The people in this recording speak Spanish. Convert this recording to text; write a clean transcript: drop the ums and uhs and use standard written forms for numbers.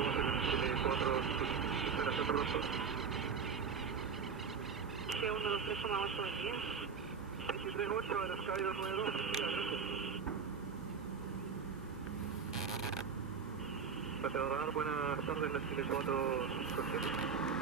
¿Cómo se le Chile 4, superación Toronto? G123, tomamos buen día. 638 a la Sky 292, gracias. Bateador, buenas tardes, la Chile 4, 5.